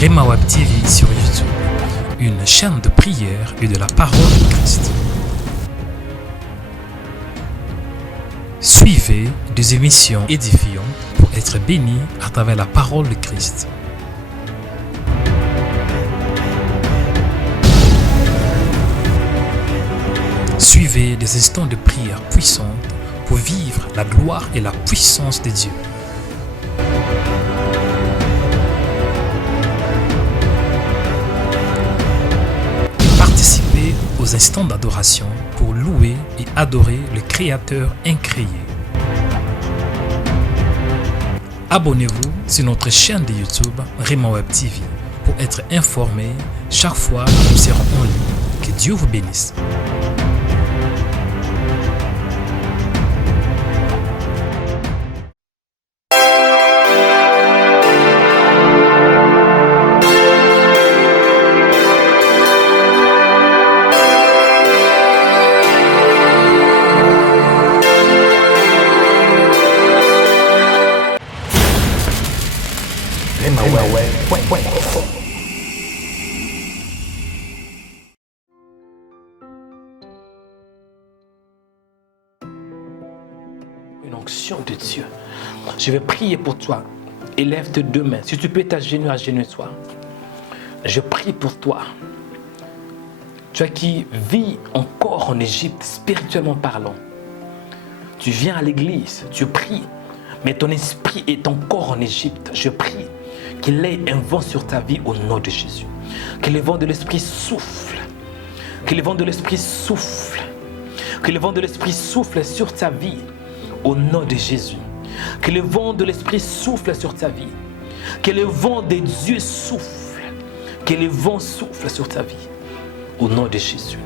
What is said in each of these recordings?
Rema Web TV sur YouTube, une chaîne de prière et de la parole de Christ. Suivez des émissions édifiantes pour être bénis à travers la parole de Christ. Suivez des instants de prière puissantes pour vivre la gloire et la puissance de Dieu. Participez aux instants d'adoration pour louer et adorer le Créateur incréé. Abonnez-vous sur notre chaîne de YouTube Rema Web TV pour être informé chaque fois que nous serons en ligne. Que Dieu vous bénisse. Une onction de Dieu. Je vais prier pour toi. Élève tes deux mains. Si tu peux agenouille-toi. Je prie pour toi. Toi qui vis encore en Égypte, spirituellement parlant. Tu viens à l'église, tu pries, mais ton esprit est encore en Égypte. Je prie qu'il ait un vent sur ta vie au nom de Jésus. Que le vent de l'esprit souffle. Que le vent de l'esprit souffle. Que le vent de l'esprit souffle sur ta vie au nom de Jésus. Que le vent de l'esprit souffle sur ta vie. Que le vent de Dieu souffle. Que le vent souffle sur ta vie au nom de Jésus.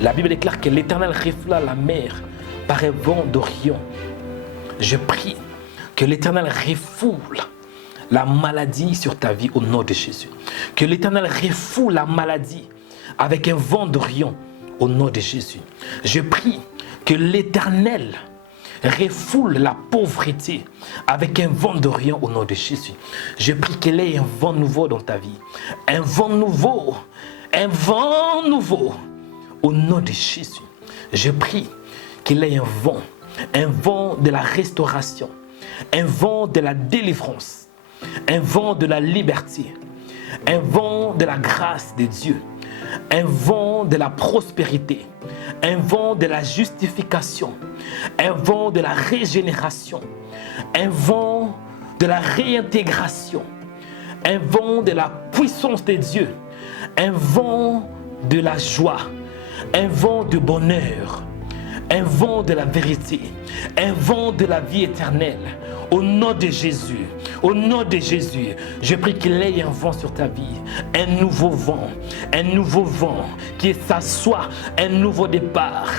La Bible déclare que l'Éternel reflète la mer par un vent d'Orient. Je prie que l'Éternel refoule la maladie sur ta vie au nom de Jésus. Que l'Éternel refoule la maladie avec un vent d'Orient au nom de Jésus. Je prie que l'Éternel refoule la pauvreté avec un vent d'Orient au nom de Jésus. Je prie qu'il ait un vent nouveau dans ta vie. Un vent nouveau. Un vent nouveau au nom de Jésus. Je prie qu'il ait un vent de la restauration, un vent de la délivrance, un vent de la liberté, un vent de la grâce de Dieu, un vent de la prospérité, un vent de la justification, un vent de la régénération, un vent de la réintégration, un vent de la puissance de Dieu, un vent de la joie, un vent de bonheur, un vent de la vérité, un vent de la vie éternelle. Au nom de Jésus, je prie qu'il ait un vent sur ta vie, un nouveau vent qui s'assoit, un nouveau départ,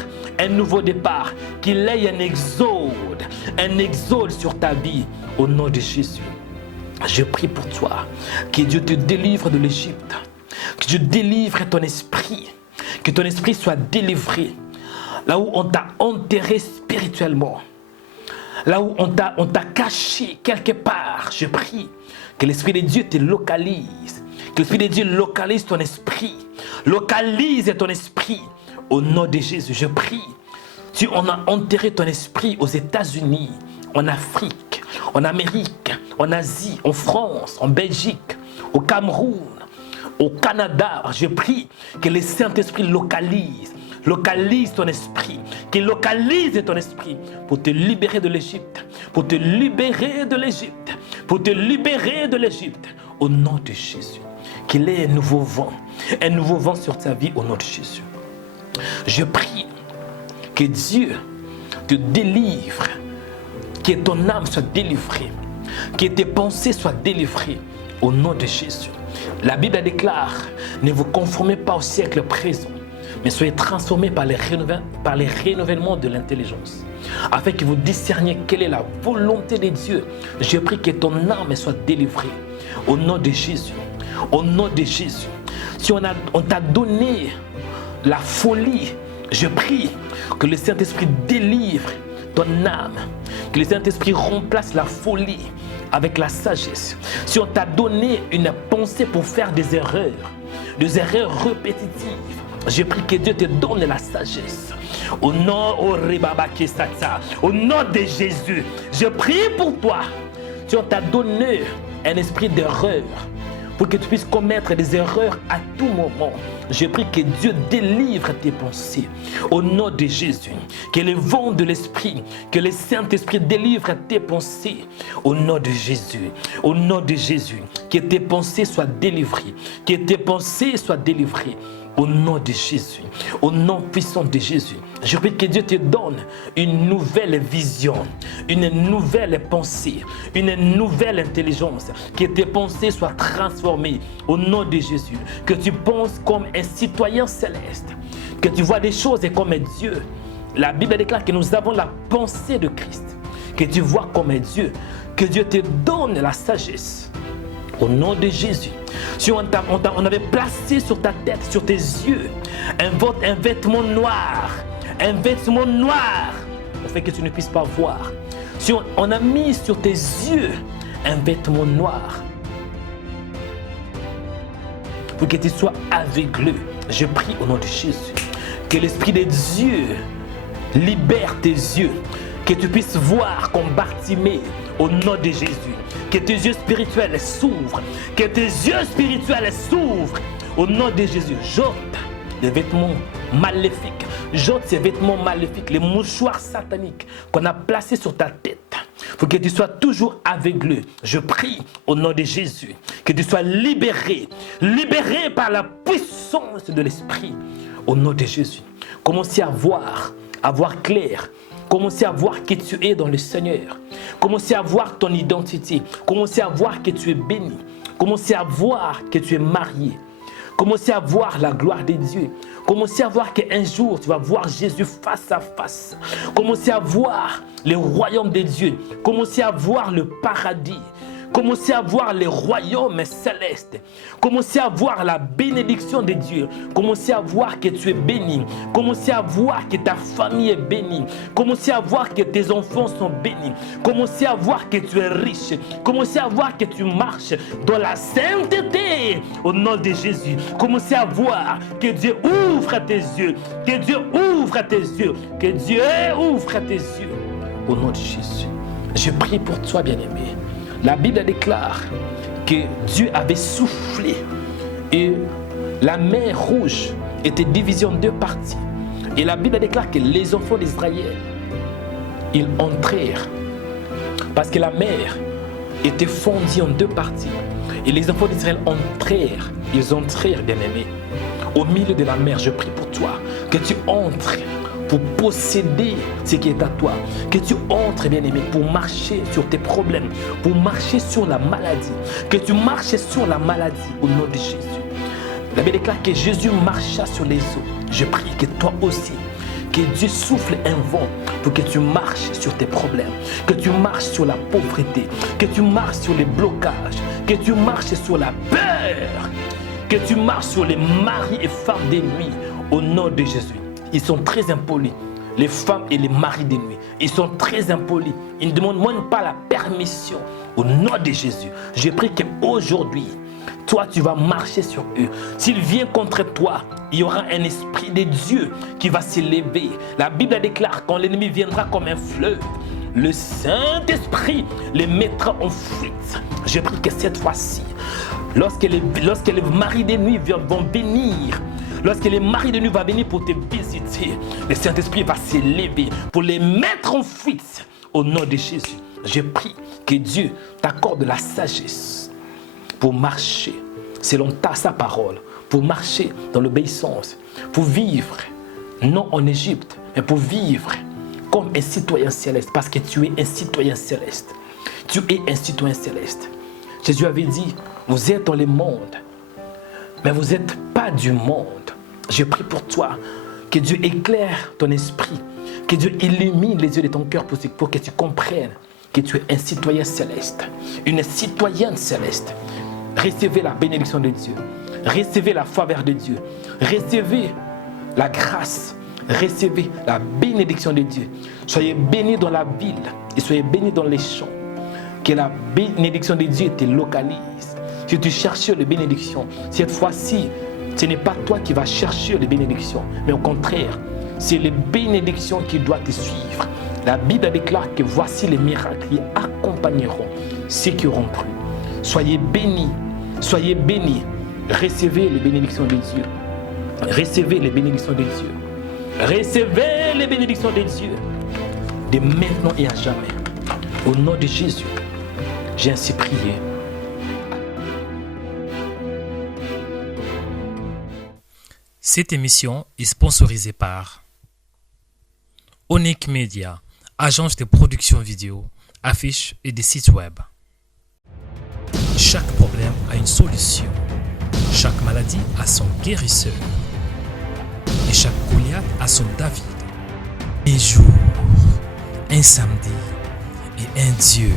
qu'il ait un exode sur ta vie, au nom de Jésus. Je prie pour toi, que Dieu te délivre de l'Égypte, que Dieu délivre ton esprit, que ton esprit soit délivré, là où on t'a enterré spirituellement. Là où on t'a caché quelque part, je prie que l'Esprit de Dieu te localise. Que l'Esprit de Dieu localise ton esprit. Localise ton esprit. Au nom de Jésus, je prie. On a enterré ton esprit aux États-Unis, en Afrique, en Amérique, en Asie, en France, en Belgique, au Cameroun, au Canada. Je prie que le Saint-Esprit localise ton esprit, qu'il localise ton esprit pour te libérer de l'Égypte, pour te libérer de l'Égypte, au nom de Jésus. Qu'il ait un nouveau vent sur ta vie au nom de Jésus. Je prie que Dieu te délivre, que ton âme soit délivrée, que tes pensées soient délivrées au nom de Jésus. La Bible déclare, ne vous conformez pas au siècle présent, mais soyez transformés par les renouvellements de l'intelligence, afin que vous discerniez quelle est la volonté de Dieu. Je prie que ton âme soit délivrée au nom de Jésus. Au nom de Jésus. Si on t'a donné la folie, je prie que le Saint-Esprit délivre ton âme, que le Saint-Esprit remplace la folie avec la sagesse. Si on t'a donné une pensée pour faire des erreurs répétitives, je prie que Dieu te donne la sagesse. Au nom de Jésus, je prie pour toi. Si on t'a donné un esprit d'erreur, pour que tu puisses commettre des erreurs à tout moment, je prie que Dieu délivre tes pensées. Au nom de Jésus, que le vent de l'Esprit, que le Saint-Esprit délivre tes pensées. Au nom de Jésus, au nom de Jésus, que tes pensées soient délivrées, que tes pensées soient délivrées. Au nom de Jésus, au nom puissant de Jésus, je prie que Dieu te donne une nouvelle vision, une nouvelle pensée, une nouvelle intelligence, que tes pensées soient transformées au nom de Jésus, que tu penses comme un citoyen céleste, que tu vois des choses comme Dieu. La Bible déclare que nous avons la pensée de Christ, que tu vois comme Dieu, que Dieu te donne la sagesse. Au nom de Jésus, si on avait placé sur ta tête, sur tes yeux, un vêtement noir, au fait que tu ne puisses pas voir. Si on a mis sur tes yeux un vêtement noir, pour que tu sois aveuglé, je prie au nom de Jésus, que l'Esprit de Dieu libère tes yeux, que tu puisses voir comme Bartimée au nom de Jésus. Que tes yeux spirituels s'ouvrent. Que tes yeux spirituels s'ouvrent. Au nom de Jésus, j'ôte les vêtements maléfiques. J'ôte ces vêtements maléfiques, les mouchoirs sataniques qu'on a placés sur ta tête. Pour que tu sois toujours aveuglé. Je prie au nom de Jésus. Que tu sois libéré. Libéré par la puissance de l'Esprit. Au nom de Jésus. Commencez à voir clair. Commencez à voir que tu es dans le Seigneur. Commencez à voir ton identité. Commencez à voir que tu es béni. Commencez à voir que tu es marié. Commencez à voir la gloire de Dieu. Commencez à voir qu'un jour, tu vas voir Jésus face à face. Commencez à voir le royaume de Dieu. Commencez à voir le paradis. Commencez à voir les royaumes célestes. Commencez à voir la bénédiction de Dieu. Commencez à voir que tu es béni. Commencez à voir que ta famille est bénie. Commencez à voir que tes enfants sont bénis. Commencez à voir que tu es riche. Commencez à voir que tu marches dans la sainteté au nom de Jésus. Commencez à voir que Dieu ouvre tes yeux. Que Dieu ouvre tes yeux. Que Dieu ouvre tes yeux au nom de Jésus. Je prie pour toi, bien-aimé. La Bible déclare que Dieu avait soufflé et la mer Rouge était divisée en deux parties. Et la Bible déclare que les enfants d'Israël, ils entrèrent parce que la mer était fondue en deux parties. Et les enfants d'Israël entrèrent, ils entrèrent, bien-aimés, au milieu de la mer. Je prie pour toi que tu entres pour posséder ce qui est à toi. Que tu entres, bien-aimé, pour marcher sur tes problèmes, pour marcher sur la maladie. Que tu marches sur la maladie au nom de Jésus. La Bible déclare que Jésus marcha sur les eaux. Je prie que toi aussi, que Dieu souffle un vent pour que tu marches sur tes problèmes, que tu marches sur la pauvreté, que tu marches sur les blocages, que tu marches sur la peur, que tu marches sur les maris et femmes des nuits au nom de Jésus. Ils sont très impolis, les femmes et les maris des nuits. Ils sont très impolis. Ils ne demandent même pas la permission. Au nom de Jésus, je prie qu'aujourd'hui, toi, tu vas marcher sur eux. S'il vient contre toi, il y aura un esprit de Dieu qui va s'élever. La Bible déclare quand l'ennemi viendra comme un fleuve, le Saint-Esprit les mettra en fuite. Je prie que cette fois-ci, lorsque les maris des nuits vont venir, lorsque les maris de nuit vont venir pour te visiter, le Saint-Esprit va s'élever pour les mettre en fuite. Au nom de Jésus, je prie que Dieu t'accorde la sagesse pour marcher selon sa parole, pour marcher dans l'obéissance, pour vivre non en Égypte, mais pour vivre comme un citoyen céleste, parce que tu es un citoyen céleste. Tu es un citoyen céleste. Jésus avait dit, vous êtes dans le monde, mais vous n'êtes pas du monde. Je prie pour toi, que Dieu éclaire ton esprit, que Dieu illumine les yeux de ton cœur pour que tu comprennes que tu es un citoyen céleste, une citoyenne céleste. Recevez la bénédiction de Dieu, recevez la faveur de Dieu, recevez la grâce, recevez la bénédiction de Dieu. Soyez bénis dans la ville et soyez bénis dans les champs. que la bénédiction de Dieu te localise. Si tu cherches les bénédictions, cette fois-ci, ce n'est pas toi qui vas chercher les bénédictions, mais au contraire, c'est les bénédictions qui doivent te suivre. La Bible déclare que voici les miracles qui accompagneront ceux qui auront cru. Soyez bénis, recevez les bénédictions de Dieu. Recevez les bénédictions de Dieu. Recevez les bénédictions de Dieu. De maintenant et à jamais. Au nom de Jésus, j'ai ainsi prié. Cette émission est sponsorisée par Onyx Media, agence de production vidéo, affiches et des sites web. Chaque problème a une solution. Chaque maladie a son guérisseur. Et chaque Goliath a son David. Un jour, un samedi et un Dieu.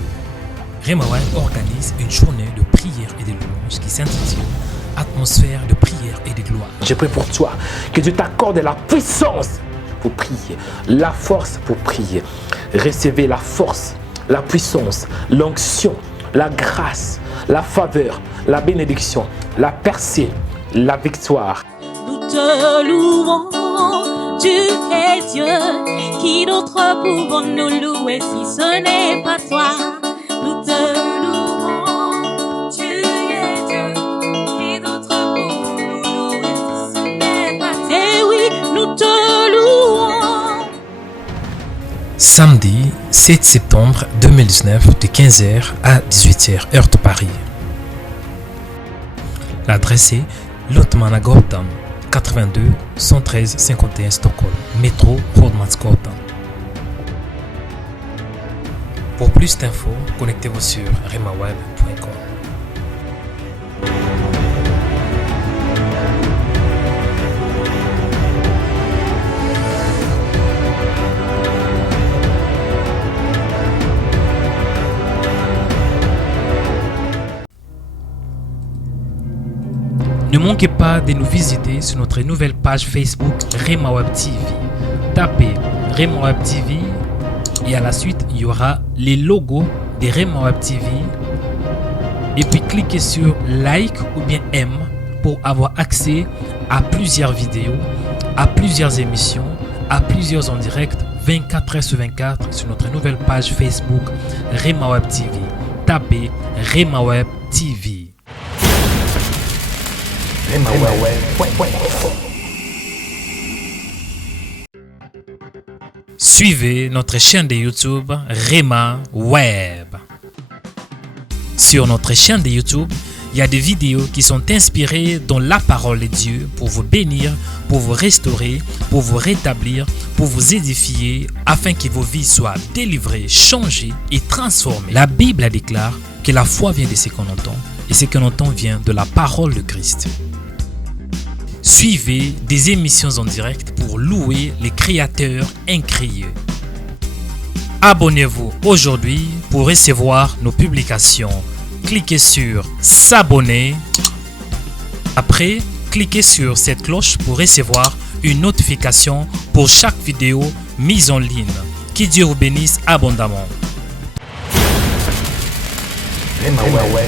Rhema Web organise une journée de prière et de louange qui s'intitule Atmosphère de prière et de gloire. Je prie pour toi, que Dieu t'accorde la puissance pour prier, la force pour prier. Recevez la force, la puissance, l'onction, la grâce, la faveur, la bénédiction, la percée, la victoire. Nous te louons, tu es Dieu, qui d'autre pouvons-nous louer si ce n'est pas toi? Nous te louons, tu es Dieu, qui d'autre pouvons-nous louer si ce n'est pas toi? Eh oui, nous te louons. Samedi 7 septembre 2019 de 15h à 18h heure de Paris. L'adresse est Lottmannagatan 82 113 51 Stockholm, métro Rådmansgatan. Pour plus d'infos, connectez-vous sur rhemaweb.com. Ne manquez pas de nous visiter sur notre nouvelle page Facebook Rhema Web TV. Tapez Rhema Web TV et à la suite, il y aura les logos de Rhema Web TV. Et puis cliquez sur like ou bien aime pour avoir accès à plusieurs vidéos, à plusieurs émissions, à plusieurs en direct 24h/24 sur notre nouvelle page Facebook Rhema Web TV. Tapez Rhema Web TV. Suivez notre chaîne de YouTube Rhema Web. Sur notre chaîne de YouTube, il y a des vidéos qui sont inspirées dans la parole de Dieu pour vous bénir, pour vous restaurer, pour vous rétablir, pour vous édifier, afin que vos vies soient délivrées, changées et transformées. La Bible déclare que la foi vient de ce qu'on entend et ce qu'on entend vient de la parole de Christ. Suivez des émissions en direct pour louer les créateurs incréés. Abonnez-vous aujourd'hui pour recevoir nos publications. Cliquez sur s'abonner. Après, cliquez sur cette cloche pour recevoir une notification pour chaque vidéo mise en ligne. Que Dieu vous bénisse abondamment. Rhema Web.